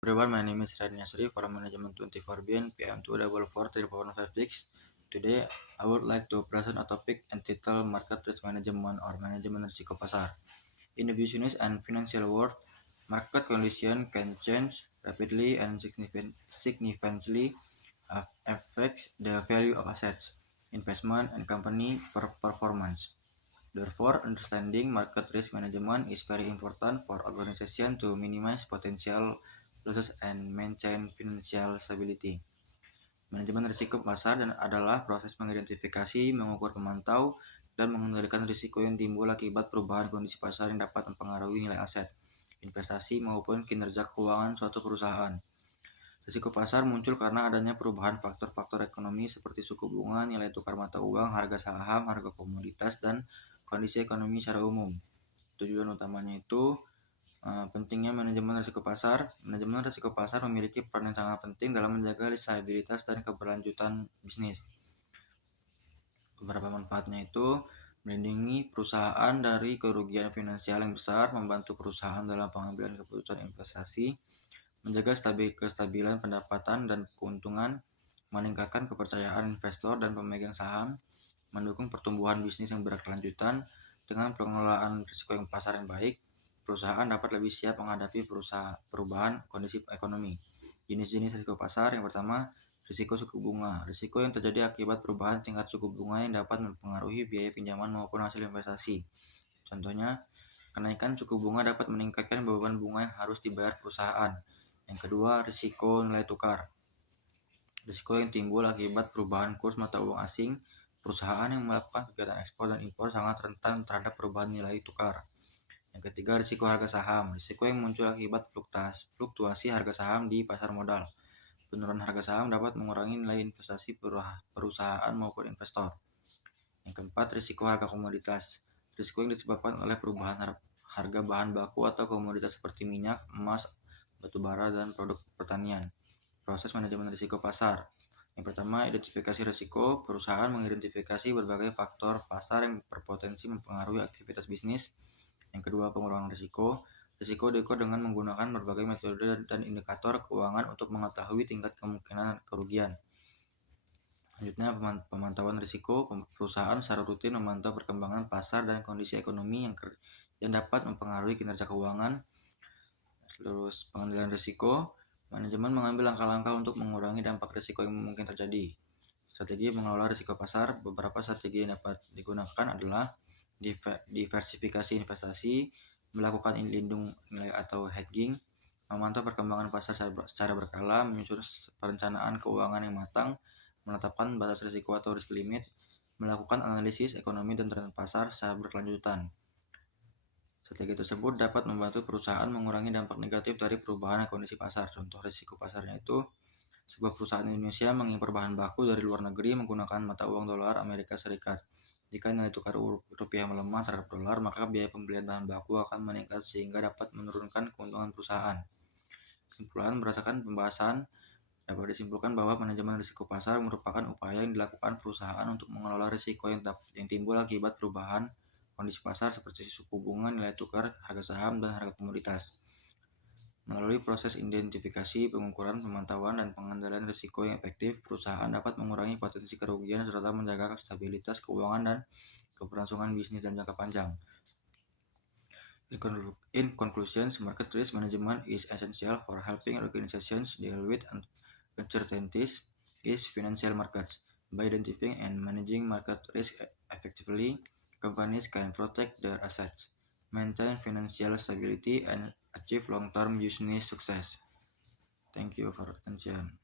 Everyone, my name is Rani Asri from Management 24BN PM2443156. Today, I would like to present a topic entitled Market Risk Management or Manajemen Risiko Pasar. In the business and financial world, market conditions can change rapidly and significantly affects the value of assets, investment, and company performance. Therefore, understanding market risk management is very important for organization to minimize potential losses and maintain financial stability. Manajemen risiko pasar adalah proses mengidentifikasi, mengukur, memantau, dan mengendalikan risiko yang timbul akibat perubahan kondisi pasar yang dapat mempengaruhi nilai aset, investasi, maupun kinerja keuangan suatu perusahaan. Risiko pasar muncul karena adanya perubahan faktor-faktor ekonomi seperti suku bunga, nilai tukar mata uang, harga saham, harga komoditas, dan kondisi ekonomi secara umum. Tujuan utamanya itu pentingnya manajemen risiko pasar. Manajemen risiko pasar memiliki peran yang sangat penting dalam menjaga stabilitas dan keberlanjutan bisnis. Beberapa manfaatnya itu melindungi perusahaan dari kerugian finansial yang besar, membantu perusahaan dalam pengambilan keputusan investasi, menjaga kestabilan pendapatan dan keuntungan, meningkatkan kepercayaan investor dan pemegang saham, mendukung pertumbuhan bisnis yang berkelanjutan. Dengan pengelolaan risiko yang pasar yang baik, perusahaan dapat lebih siap menghadapi perubahan kondisi ekonomi. Jenis-jenis risiko pasar yang pertama, risiko suku bunga. Risiko yang terjadi akibat perubahan tingkat suku bunga yang dapat mempengaruhi biaya pinjaman maupun hasil investasi. Contohnya, kenaikan suku bunga dapat meningkatkan beban bunga yang harus dibayar perusahaan. Yang kedua, risiko nilai tukar. Risiko yang timbul akibat perubahan kurs mata uang asing. Perusahaan yang melakukan kegiatan ekspor dan impor sangat rentan terhadap perubahan nilai tukar. Yang ketiga, risiko harga saham. Risiko yang muncul akibat fluktuasi harga saham di pasar modal. Penurunan harga saham dapat mengurangi nilai investasi perusahaan maupun investor. Yang keempat, risiko harga komoditas. Risiko yang disebabkan oleh perubahan harga bahan baku atau komoditas seperti minyak, emas, batu bara, dan produk pertanian. Proses manajemen risiko pasar. Yang pertama, identifikasi risiko. Perusahaan mengidentifikasi berbagai faktor pasar yang berpotensi mempengaruhi aktivitas bisnis. Yang kedua, pengurangan risiko. Risiko diukur dengan menggunakan berbagai metode dan indikator keuangan untuk mengetahui tingkat kemungkinan kerugian. Selanjutnya, pemantauan risiko. Perusahaan secara rutin memantau perkembangan pasar dan kondisi ekonomi yang dapat mempengaruhi kinerja keuangan. Terus, pengendalian risiko. Manajemen mengambil langkah-langkah untuk mengurangi dampak risiko yang mungkin terjadi. Strategi mengelola risiko pasar. Beberapa strategi yang dapat digunakan adalah diversifikasi investasi, melakukan lindung nilai atau hedging, memantau perkembangan pasar secara berkala, menyusun perencanaan keuangan yang matang, menetapkan batas risiko atau risk limit, melakukan analisis ekonomi dan tren pasar secara berkelanjutan. Strategi tersebut dapat membantu perusahaan mengurangi dampak negatif dari perubahan kondisi pasar. Contoh risiko pasarnya itu, sebuah perusahaan Indonesia mengimpor bahan baku dari luar negeri menggunakan mata uang dolar Amerika Serikat. Jika nilai tukar rupiah melemah terhadap dolar, maka biaya pembelian bahan baku akan meningkat sehingga dapat menurunkan keuntungan perusahaan. Kesimpulan berdasarkan pembahasan, dapat disimpulkan bahwa manajemen risiko pasar merupakan upaya yang dilakukan perusahaan untuk mengelola risiko yang timbul akibat perubahan kondisi pasar seperti suku bunga, nilai tukar, harga saham, dan harga komoditas. Melalui proses identifikasi, pengukuran, pemantauan, dan pengendalian risiko yang efektif, perusahaan dapat mengurangi potensi kerugian serta menjaga stabilitas keuangan dan keberlangsungan bisnis dan jangka panjang. In conclusion, market risk management is essential for helping organizations deal with uncertainties in financial markets. By identifying and managing market risk effectively, companies can protect their assets, maintain financial stability, and achieve long-term business success. Thank you for attention.